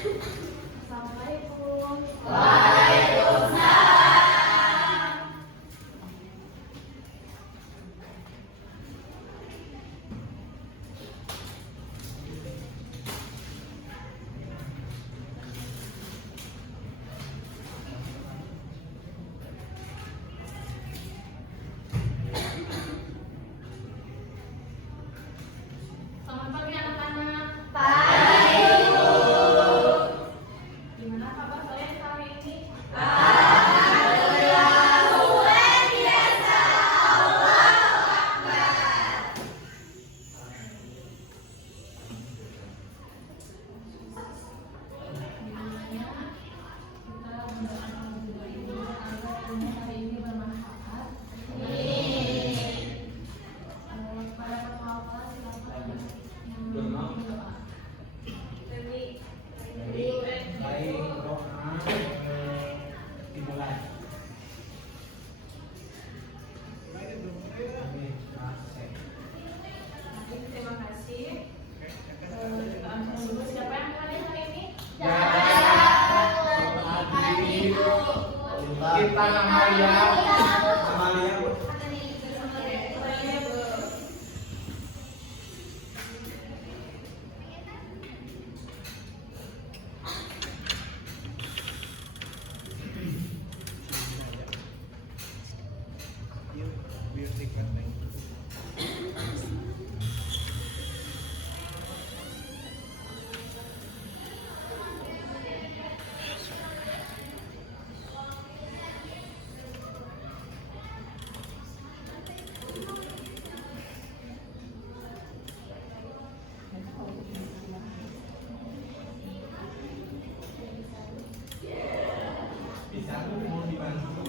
Assalamualaikum. Selamat pagi anak-anak. Gimana kabar kalian hari ini? Kita mendoakan juga ibu agar ilmu hari ini bermanfaat. Pada kepala kelas silakan yang berdoa. Baik, doa dimulai. Terima kasih. Kita langsung dulu. Siapa yang hadir hari ini? Kita Amalia. Amalia, Bu. Bisa mau dibantu.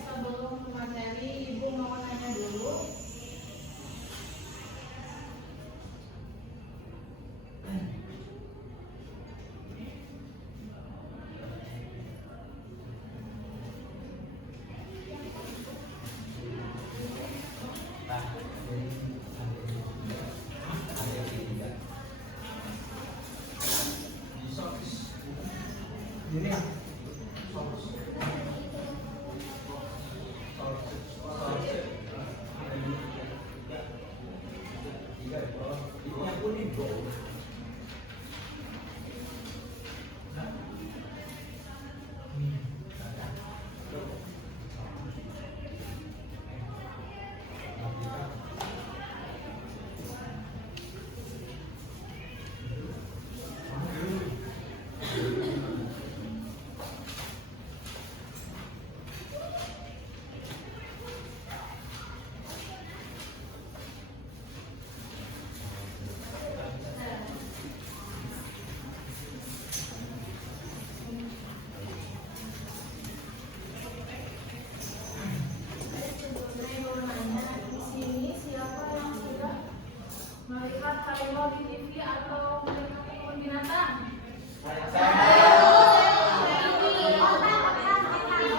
Sebelum materi, Ibu mau nanya dulu. Ini ya. Yang kuning bro.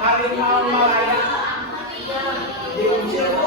Harimau Malaya diusir, Bu.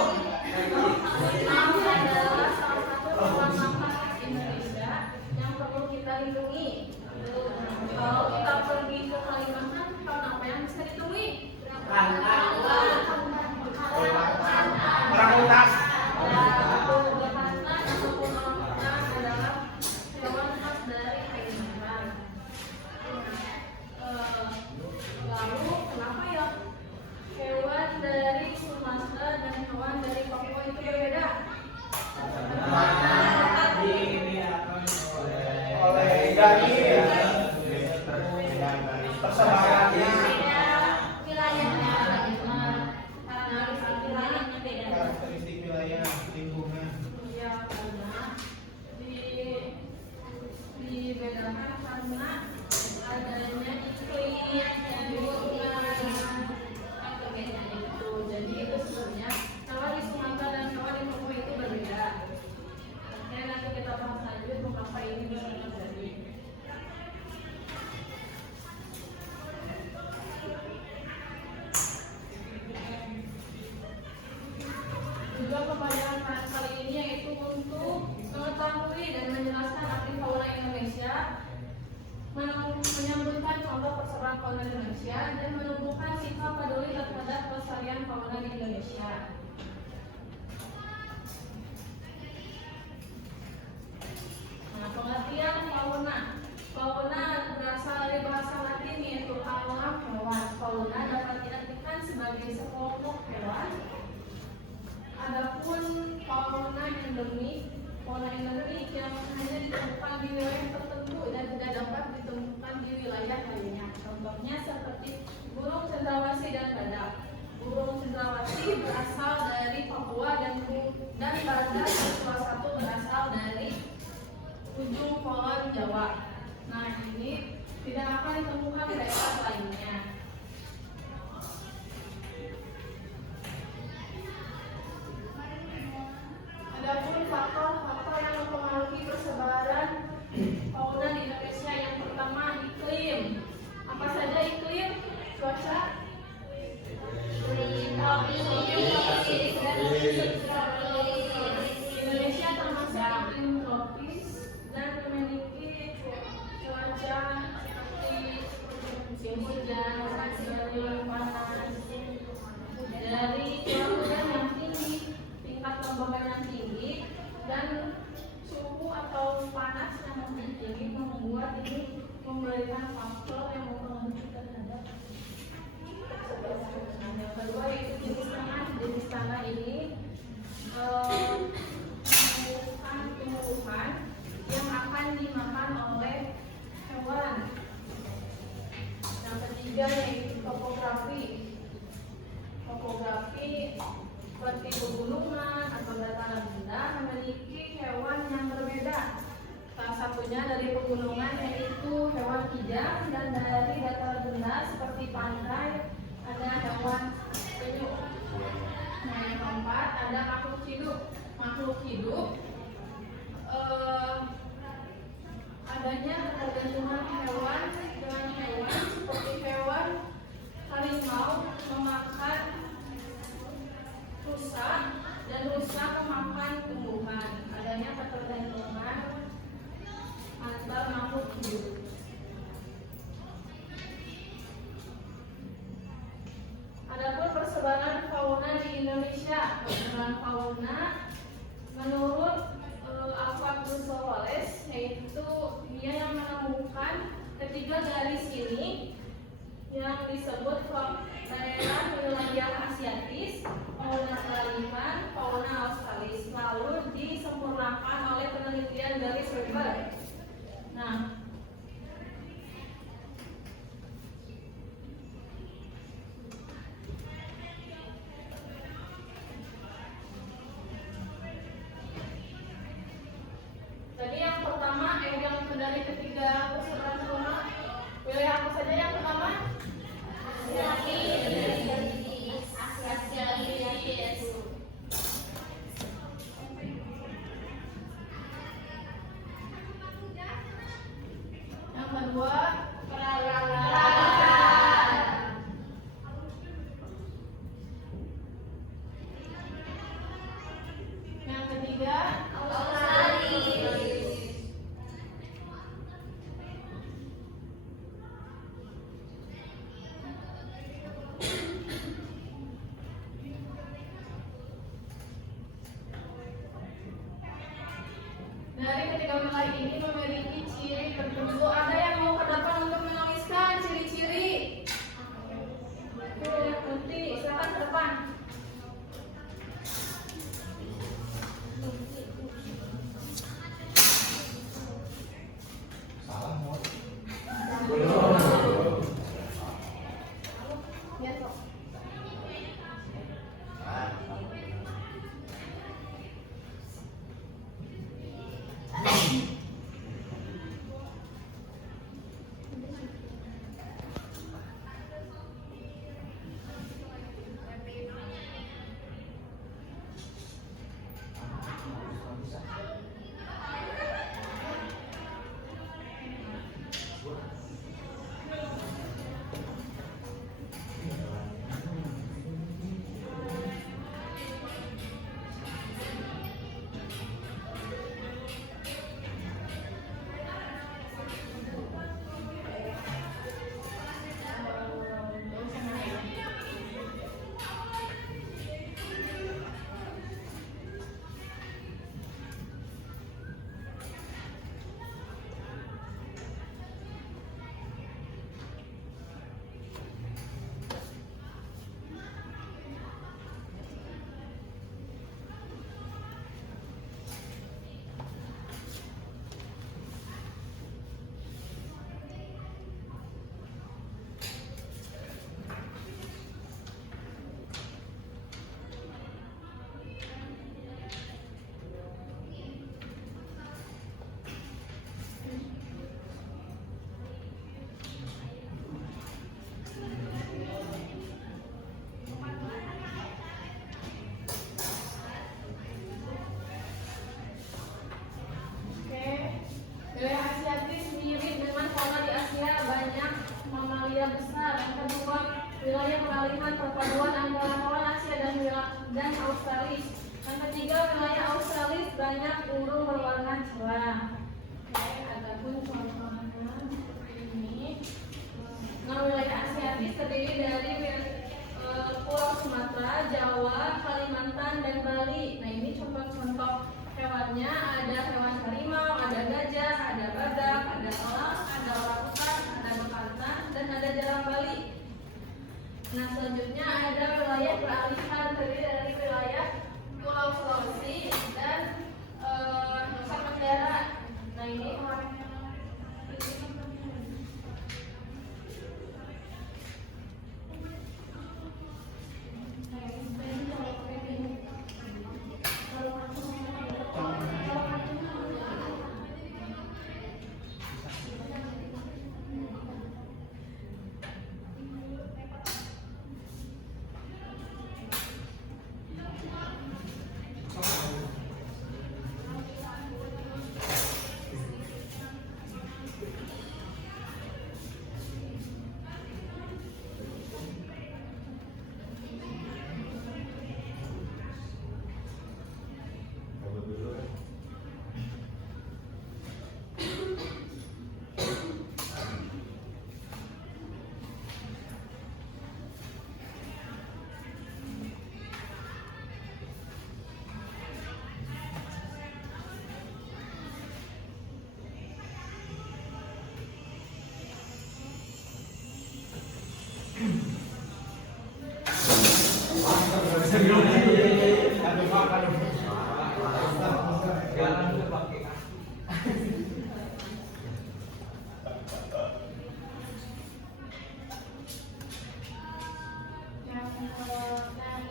juga pembelajaran kali ini yaitu untuk mengetahui dan menjelaskan arti fauna Indonesia, menyebutkan contoh persebaran fauna Indonesia, dan menumbuhkan sikap peduli terhadap pelestarian fauna di Indonesia. Nah, pengertian fauna. Fauna berasal dari bahasa Latin yaitu alam hewan. Fauna dapat diartikan sebagai sekelompok hewan. Adapun fauna endemik yang hanya ditemukan di wilayah tertentu dan tidak dapat ditemukan di wilayah lainnya. Contohnya seperti burung cendrawasih dan badak. Burung cendrawasih berasal dari Papua dan badak salah satu berasal dari ujung Kulon Jawa. Nah, ini tidak akan ditemukan di daerah lainnya. Adapun faktor-faktor yang mempengaruhi persebaran fauna di Indonesia, yang pertama iklim. Apa saja iklim? Cuaca? Indonesia termasuk iklim tropis dan memiliki cuaca seperti musim hujan, dari panas, dari curah hujan yang tinggi, tingkat kelembaban yang tinggi, dan suhu atau panas yang tinggi membuat ini memberikan faktor yang mempengaruhi terhadap. Yang kedua yaitu jenis tanah. Jenis tanah ini tumbuhan yang akan dimakan oleh hewan. Yang ketiga yaitu topografi. Topografi seperti pegunungan atau dataran rendah memiliki hewan yang berbeda. Salah satunya dari pegunungan yaitu hewan kijang, dan dari dataran rendah seperti pantai ada hewan penyu. Nah, yang keempat ada makhluk hidup. Makhluk hidup adanya ketergantungan hewan dengan hewan, seperti hewan harimau memakan rusa dan rusa memakan tumbuhan. Adanya ketergantungan antar makhluk hidup. Adapun persebaran fauna di Indonesia. Persebaran fauna menurut Alfred Wallace, yaitu dia yang menemukan ketiga garis ini yang disebut daerah wilayah Asiatis, fauna Kariman, fauna Australis, lalu disempurnakan oleh penelitian garis Weber. Nah, tadi yang pertama yang dari ketiga persebaran fauna, wilayah apa saja yang pertama? Yang kedua, perairan. Yang ketiga, Australis. Dari ketiga wilayah ini memiliki ciri tertentu. Ada yang mau ke dan Australis. Yang ketiga, wilayah Australis banyak burung berwarna cerah. Oke, adapun contohnya seperti ini. Nah, wilayah Asiatis terdiri dari Pulau Sumatera, Jawa, Kalimantan, dan Bali. Nah, ini contoh-contoh hewannya. Ada hewan harimau, ada gajah, ada badak, ada elang, ada orangutan, ada bekantan, dan ada jarang Bali. Nah, selanjutnya ada wilayah peralihan terdiri dari wilayah Pulau Sulawesi dan Nusa Tenggara. Nah, ini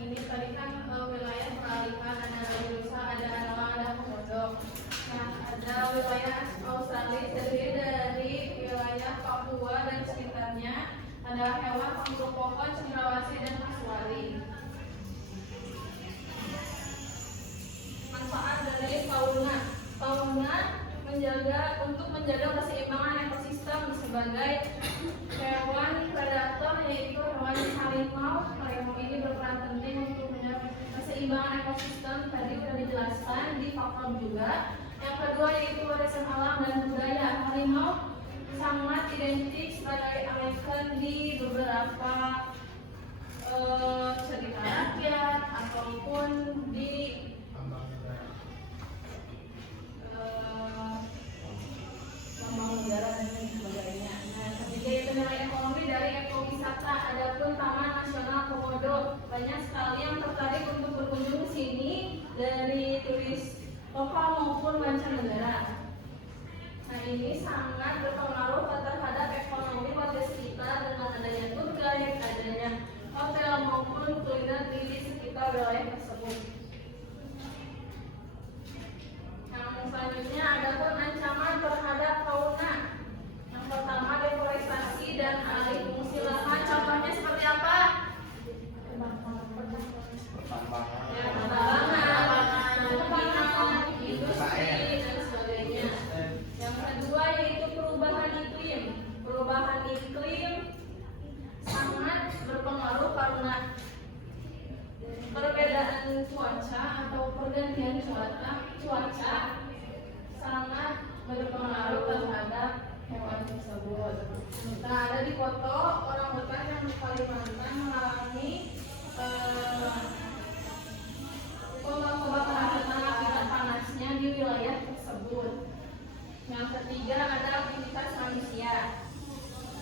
ini tadi kan wilayah peralihan, ada Nusa, ada Elang, ada Komodo. Nah, ada wilayah Australia terdiri dari wilayah Papua dan sekitarnya. Ada hewan pemburu pohon, cendrawasih, dan kasuari. Manfaat dari fauna. Fauna untuk menjaga keseimbangan ekosistem sebagai hewan predator, yaitu hewan harimau. Harimau ini berperan penting untuk menjaga keseimbangan ekosistem. Tadi sudah dijelaskan di faktor juga. Yang kedua yaitu warisan alam dan budaya. Harimau sangat identik sebagai ikon di beberapa cerita rakyat ataupun di lambang negara dan lain sebagainya. Nah, ketiga yaitu nilai ekonomi dari ekowisata. Adapun Taman Nasional Komodo, banyak sekali yang tertarik untuk berkunjung ke sini dari turis lokal maupun mancanegara. Nah, ini sangat berpengaruh terhadap ekonomi warga sekitar dengan adanya tour guide, adanya hotel maupun kuliner di sekitar wilayah tersebut. Yang selanjutnya adapun ancaman terhadap fauna. Yang pertama deforestasi dan alih fungsi lahan. Contohnya seperti apa? Ya, pertambangan, industri dan sebagainya. Yang kedua yaitu perubahan iklim. Perubahan iklim sangat berpengaruh karena perbedaan cuaca atau pergantian cuaca sangat berpengaruh terhadap hewan tersebut. Nah, ada di foto orangutan yang di Kalimantan mengalami kebakaran akibat panasnya di wilayah tersebut. Yang ketiga ada aktivitas manusia.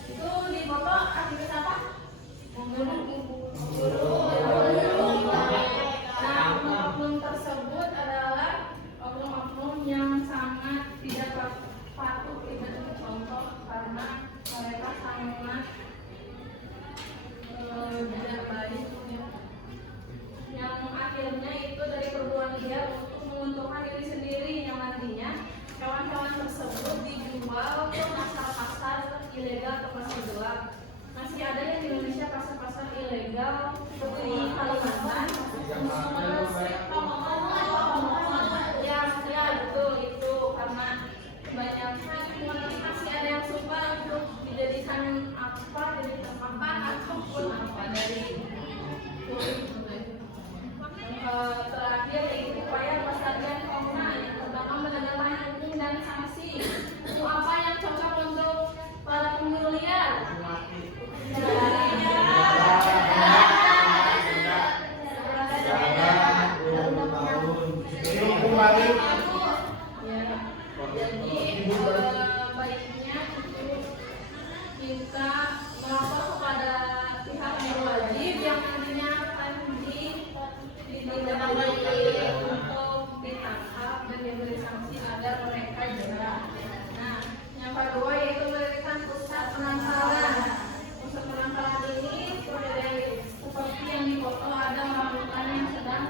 Itu di foto aktivitas apa? Memburu. Nah, oknum tersebut adalah oknum-oknum yang sangat tidak patut kita contoh karena mereka sangat tidak baik, yang akhirnya itu dari perburuan liar untuk menguntungkan diri sendiri, yang nantinya hewan-hewan tersebut dijual ke pasar-pasar ilegal atau pasar gelap. Masih ada yang di Indonesia pasar-pasar ilegal seperti di Kalimantan. Ya betul itu, karena kebanyakan masih ada yang suka untuk dijadikan apa, jadi makan ataupun apa dari kulit. Yang untuk ditangkap dan diberi sanksi agar mereka jerah. Nah, yang kedua yaitu mendirikan pusat penangkalan. Pusat penangkalan ini seperti yang di foto ada orang-orang yang sedang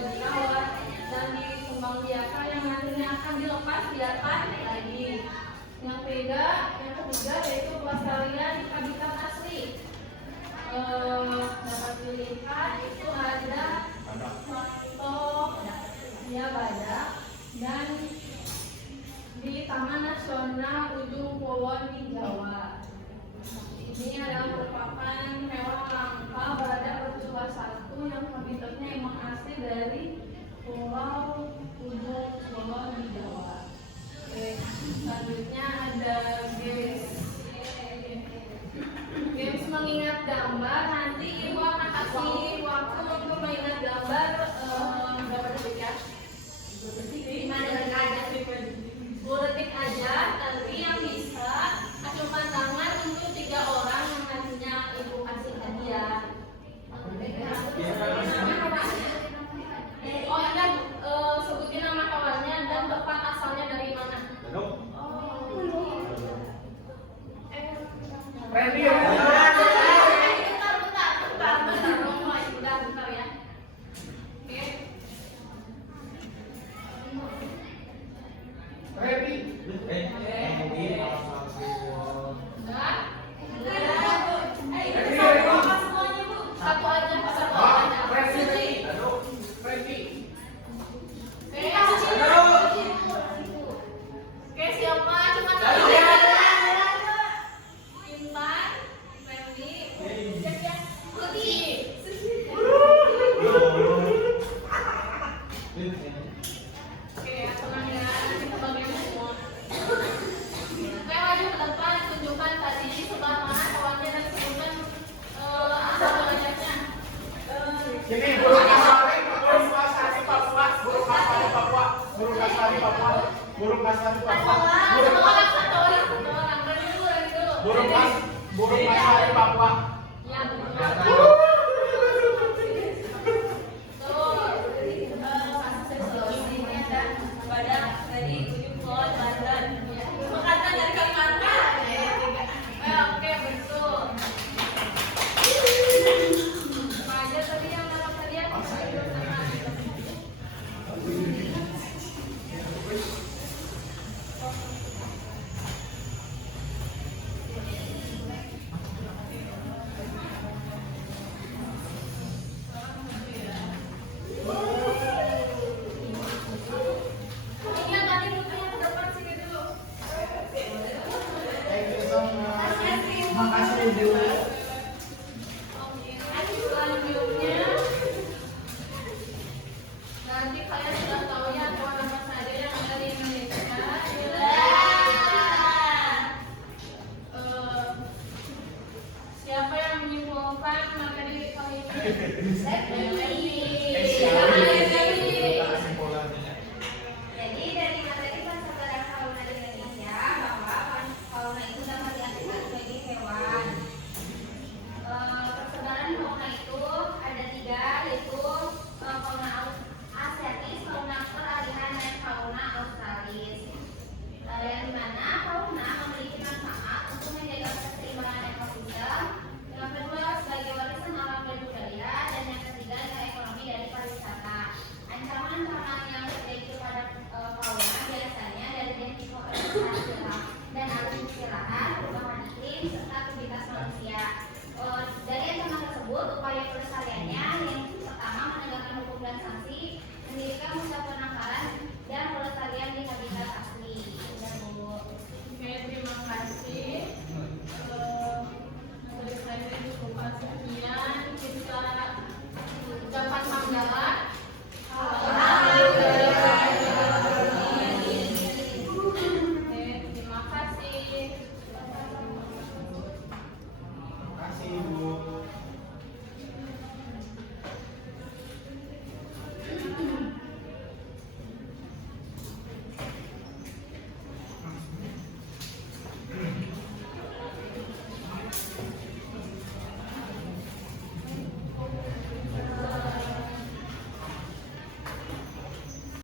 dirawat dan dikembangbiakan yang nantinya akan dilepas biarkan lagi. Yang ketiga yaitu pelestarian habitat asli. Dapat dilihat itu ada contoh ya badak dan di Taman Nasional Ujung Kulon di Jawa. Ini adalah merupakan hewan langka badak berjumlah satu yang habitatnya emang asli dari Pulau Ujung Kulon di Jawa. Oke, selanjutnya ada